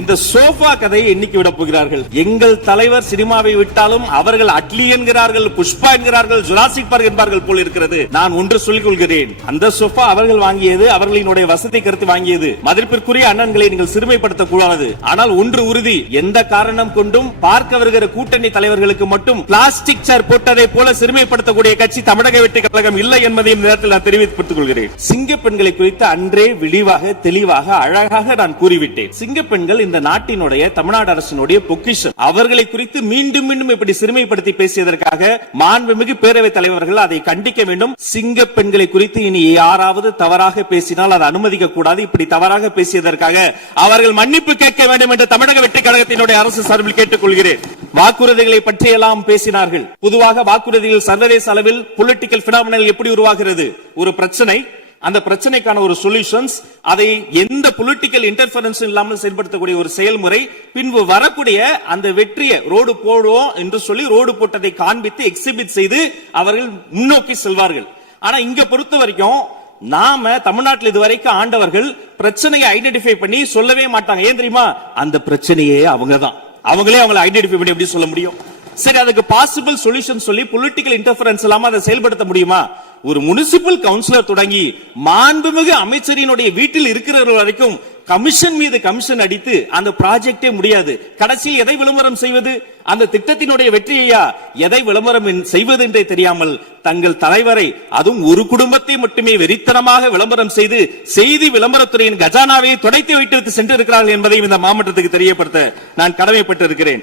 இந்த சோஃபா கதையை எண்ணிக்கை விட போகிறார்கள். எங்கள் தலைவர் சினிமாவை விட்டாலும் அவர்கள் அட்லி என்கிறார்கள், புஷ்பா என்கிறார்கள், ஜுராசிக் பார்க் என்பார்கள் போல் இருக்கிறது. நான் ஒன்று சொல்லிக் கொள்கிறேன், அந்த சோஃபா அவர்கள் வாங்கியது, அவர்களினுடைய வசதி கருத்து வாங்கியது. மதிப்பிற்குரிய அண்ணன்களை நீங்கள் சிறுமைப்படுத்தக் கூடாது. ஆனால் ஒன்று உறுதி, எந்த காரணம் கொண்டும் பார்க்க வருகிற கூட்டணி தலைவர்களுக்கு மட்டும் பிளாஸ்டிக் சேர் போட்டதை போல சிறுமைப்படுத்தக்கூடிய கட்சி தமிழக வெற்றி கழகம் இல்லை என்பதையும் நேரத்தில் நான் தெரிவித்துக் கொள்கிறேன். சிங்க பெண்களை குறித்து அன்றே விழிவாக தெளிவாக அழகாக நான் கூறிவிட்டேன். சிங்க பெண்கள் இந்த நாட்டினுடைய தமிழ்நாடு அரசினுடைய பொக்கிஷம். அவர்களை குறித்து மீண்டும் மீண்டும் இப்படி சிறுமைப்படுத்தி பேசியதற்காக மாண்புமிகு பேரவைத் தலைவர்கள் அதை கண்டிக்க வேண்டும். சிங்க பெண்களை குறித்து இனி யாராவது தவறாக பேசினால் அதை அனுமதிக்க கூடாது. இப்படி தவறாக பேசியதற்காக அவர்கள் மன்னிப்பு கேட்க வேண்டும் என்று தமிழக வெற்றி கழகத்தினுடைய அரசு சார்பில் கேட்டுக் கொள்கிறேன். வாக்குறுதிகளை பற்றியெல்லாம் பேசினார்கள். பொதுவாக வாக்குறுதிகள் சர்வதேச அளவில் பொலிட்டிக்கல் பினாமினல் எப்படி உருவாகிறது? ஒரு பிரச்சனை, அந்த பிரச்சனைக்கான ஒரு சொல்யூஷன்ஸ், அதை எந்த பொலிட்டிக்கல் இன்டர்ஃபரன்ஸ் இல்லாமல் செயல்படுத்தக்கூடிய ஒரு செயல்முறை, பின்பு வரக்கூடிய அந்த வெற்றியை ரோடு போடுவோம் என்று சொல்லி ரோடு போட்டதை காண்பித்து எக்ஸிபிட் செய்து அவர்கள் முன்னோக்கி செல்வார்கள். ஆனா இங்க பொறுத்த வரைக்கும் நாம தமிழ்நாட்டில் இதுவரைக்கும் ஆண்டவர்கள் பிரச்சனையை ஐடென்டிஃபை பண்ணி சொல்லவே மாட்டாங்க. ஏன் தெரியுமா? அந்த பிரச்சனையே அவங்கதான், அவங்களே அவங்களை ஐடென்டிஃபை பண்ணி எப்படி சொல்ல முடியும்? சரி, அதுக்கு பாசிபிள் சொல்யூஷன் சொல்லி பொலிட்டிக்கல் இன்டர்ஃபரன்ஸ் இல்லாம அதை செயல்படுத்த முடியுமா? ஒரு முனிசிபல் கவுன்சிலர் தொடங்கி மாண்புமிகு அமைச்சரினுடைய வீட்டில் இருக்கிறவர்கள் வரைக்கும் கமிஷன் மீது கமிஷன் அடித்து அந்த ப்ராஜெக்டே முடியாது. கடைசியில் எதை விளம்பரம் செய்வது? அந்த திட்டத்தினுடைய வெற்றியையா? எதை விளம்பரம் செய்வது என்றே தெரியாமல் தங்கள் தலைவரை, அதுவும் ஒரு குடும்பத்தை மட்டுமே வெறித்தனமாக விளம்பரம் செய்து செய்தி விளம்பரத்துறையின் கஜானாவை துடைத்து வைத்து சென்றிருக்கிறார்கள் என்பதையும் இந்த மாவட்டத்துக்கு தெரியப்படுத்த நான் கடமைப்பட்டிருக்கிறேன்.